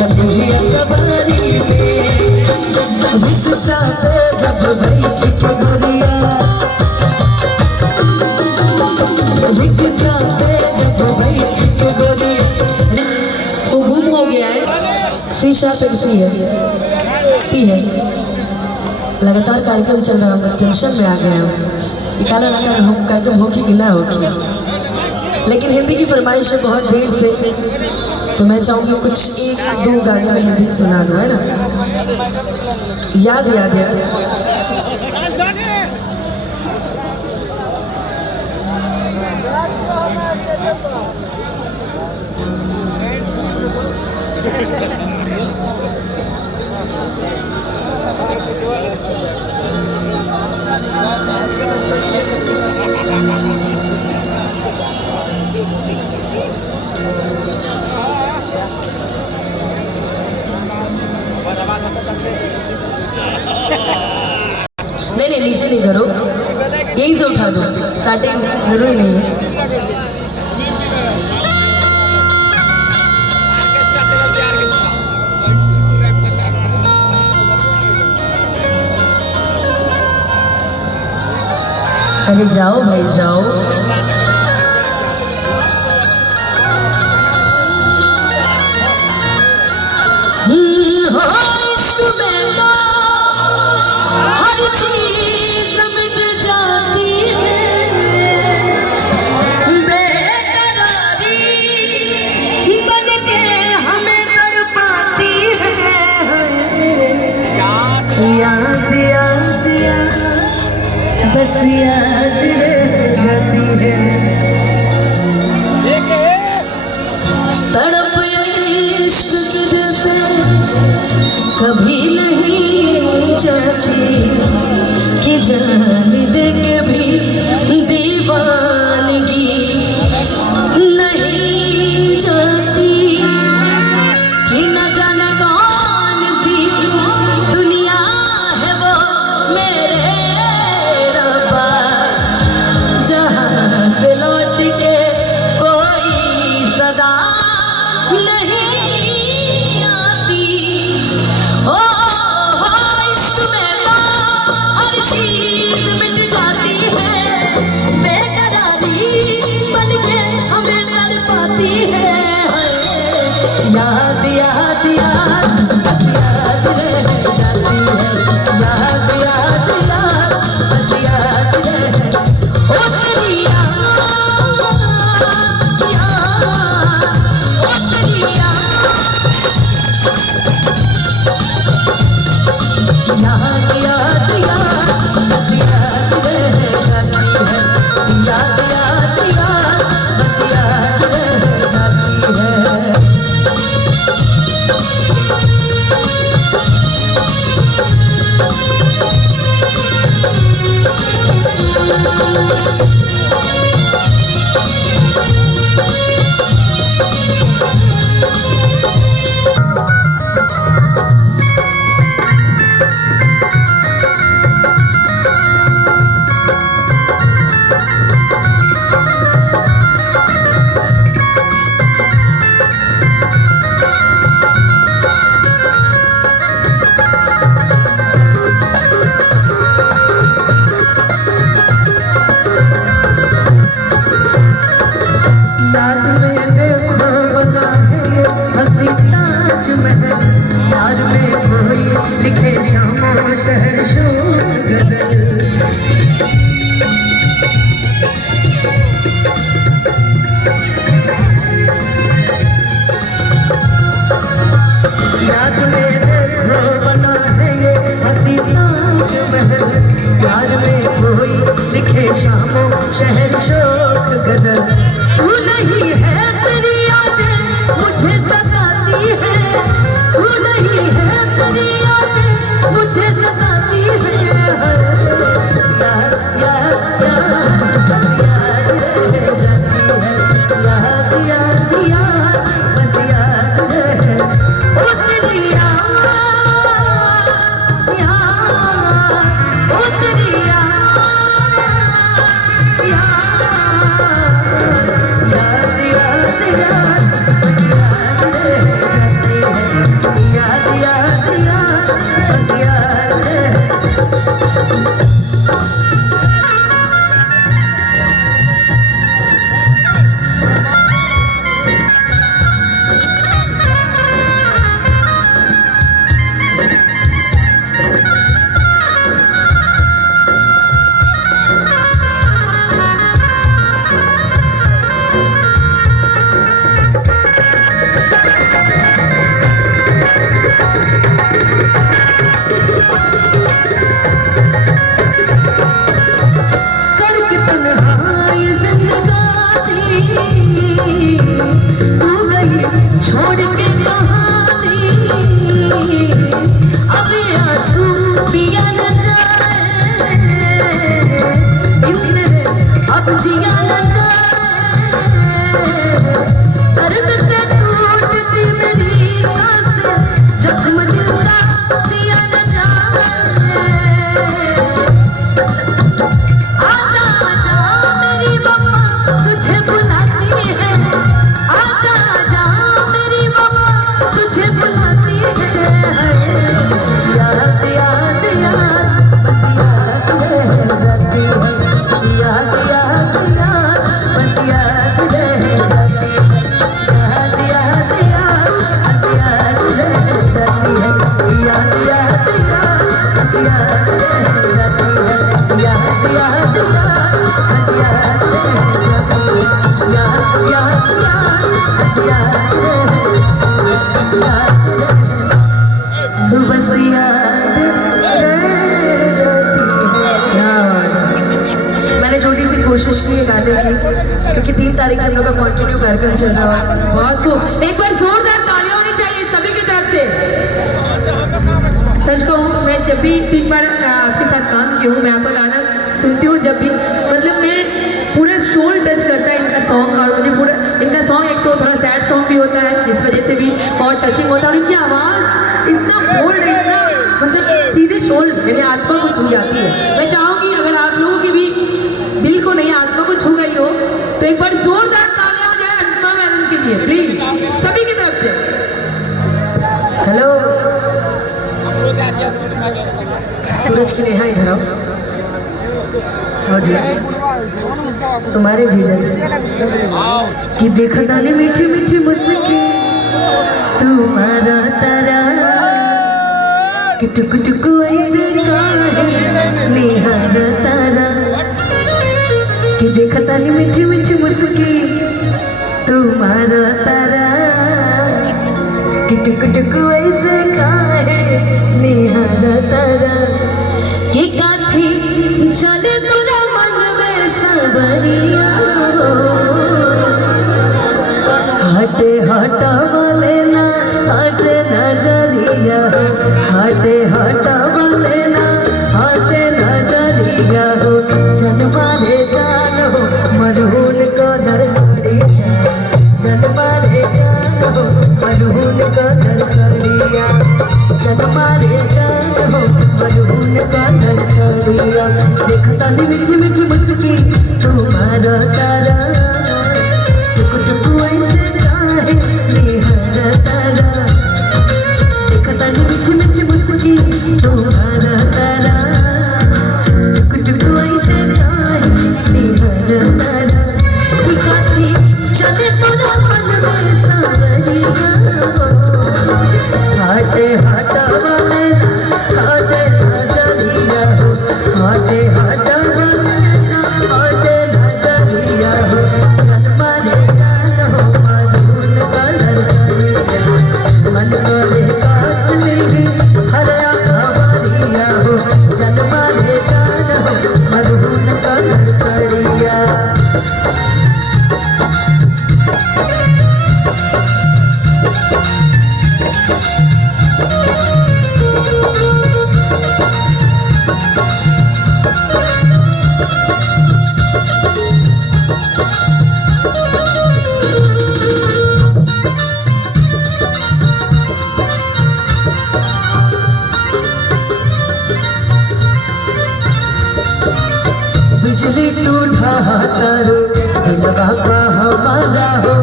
चली अखबारी में रिक्शा पे जब बैठ के गोरिया रिक्शा पे जब बैठ के गोरिया वो गुम हो गया है। शीशा पे सी है लगातार कार्यक्रम चल रहा है, टेंशन में आ गए हैं निकाला लगा हम कार्यक्रम होगी कि ना होगी, लेकिन हिंदी की फरमाइश है बहुत देर से, तो मैं चाहूँगी कुछ एक दो गाने में हिंदी सुना दो, है ना। याद नहीं नीचे नहीं करो, यहीं से उठा दो, स्टार्टिंग जरूरी नहीं है। अरे जाओ भाई जाओ, हर चीज मिट जाती है, बेकरारी बन के हमें तड़पाती है, याद याद याद बस याद रह जाती है, तड़प इश्क की दिल से कभी नहीं जाती कि जान दे के भी दीवानगी नहीं जाती, कि न जाने कौन सी दुनिया है वो मेरे रब्बा, जहाँ से लौट के कोई सदा नहीं आती। ओ इश्क में तो हर चीज मिट जाती है, बेकरारी बन के हमें तड़पाती है, याद याद याद बस याद रह जाती है, याद याद याद बस याद रह, ओ तेरी याद ओ तेरी याद याद बस याद रह जाती है, याद याद बस याद रह जाती है। याद में देखो बना है ये हंसी ताजमहल, प्यार में कोई लिखे शामों शहर शोर गजल, याद में देखो बना है ये हंसी ताजमहल, प्यार में कोई लिखे शामों शहर शोर गजल, तू नहीं है तेरी यादें मुझे सताती है, तू नहीं है तेरी यादें मुझे सताती है, याद याद याद याद रह जाती है, याद याद याद बस याद रह, ओ तेरी याद याद ओ तेरी याद याद चाहिए, क्योंकि 3 तारीख से हम लोग का कंटिन्यू कार्यक्रम चल रहा है। बहुत खूब, एक बार जोरदार तालियां होनी चाहिए सभी की तरफ से। सच कहूँ, मैं जब भी 3 बार आपके साथ काम की हूँ, मैं आपका गाना सुनती हूँ जब भी, मतलब मैं पूरा सोल टच करता है इनका सॉन्ग, और मुझे पूरा इनका सॉन्ग एक तो थोड़ा सैड सॉन्ग भी होता है जिस वजह से भी और टचिंग होता है, और इनकी आवाज़ इतना बोल्ड, इतना मतलब सीधे सोल मेरे आत्मा को छू जाती है। मैं चाहूँगी अगर आप लोगों की भी दिल को नहीं आत्मा को छू गई हो तो एक बार जोरदार तालियां हो जाए अनुपमा मैडम के लिए प्लीज सभी की तरफ से। हेलो सूरज की नेहा, इधर आओ। हाँ जी, तुम्हारे जीजा जी कि देखा ताने मीठी मीठी मुस्की तुम्हारा तारा कि टुक टुक ऐसे काहे निहारा तारा, कि देखा ताने मीठी मीठी मुस्की तुम्हारा तारा कि टुक टुक ऐसे काहे निहारा तारा, कि काथी चले तोरा मन में सबरिया हटे हटा वाले ना हटे नजरिया, हटे हटा वाले ना हटे नजरिया हो, जन मारे जान हो मरहूल को नरसरिया, जन मारे जान हो मरहूल को नरसरिया, जन मारे जान हो मरहूल को नरसरिया, देखता नहीं मीठी मीठी मुस्की तुम्हारा तारा, टुक टुक ऐसे काहे निहारा तारा, देखता नहीं मीठी मीठी मुस्की तुम्हारा तारा, टुक टुक ऐसे काहे निहारा तारा, कि काथी चले तोरा मन में सबरिया हाटे हाटा वाले हाटे नजरिया हो, हाटे हाटा वाले हाटे नजरिया हो, जन मारे जान हो मरहूल का नरसरिया, मन करे कासली हरिया खबरिया हो, जन मारे जान हो मरहूल का नरसरिया। बिजली तू ढातारो दिलवा का हमारा हो,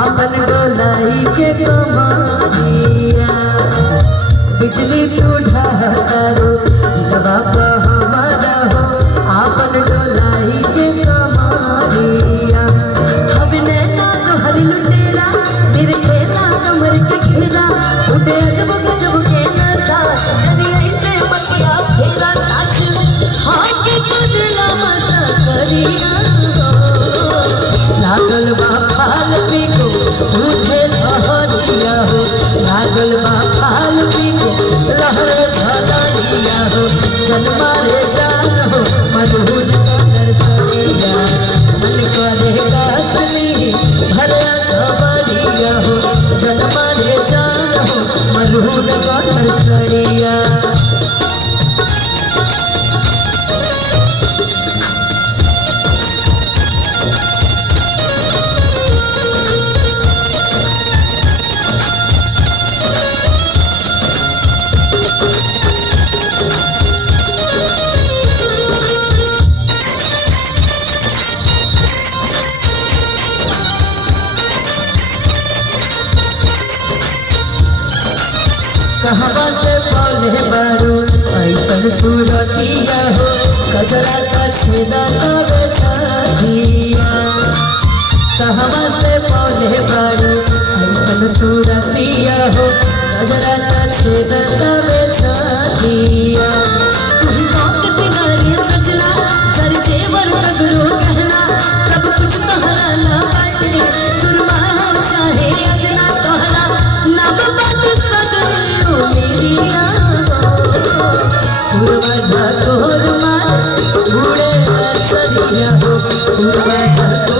आपन डोलाई के कमारिया, बिजली तू ढातारो दिलवा का हमारा हो, आपन डोलाई के कमारिया, हम नैना तो हरी लुटेरा निरखेला कमर के घेरा, उठे अजब गजब के नशा जनी ऐसे बतिया फेरा, साच हाँ के कुदला मसा करिया लागल बा फाल पीको उठे लहरिया हो, लागल बा फाल पीको लहर झलरिया हो, जन मारे जान हो मरहूल का नरसरिया, मन करे कासली भरिया खबरिया हो, जन मारे जान हो मरहूल का नरसरिया। कहवा से बोले बारू ऐसन सूरतिया हो, कजरा का छेदा तबे छादिया, कहवा से बोले बारू ऐसन सूरतिया हो, कजरा का छेदा तबे छादिया, तू ही शौक सिंगारी सजना चर जेवर सगरो कहना, सब कुछ तोहरा ला बाटे सुरमा हो चाहे अजना, तोहरा नव बात सगरो मेरिया पूर्वा झकोर मार बूढ़े छरिया हो, तू मैं चल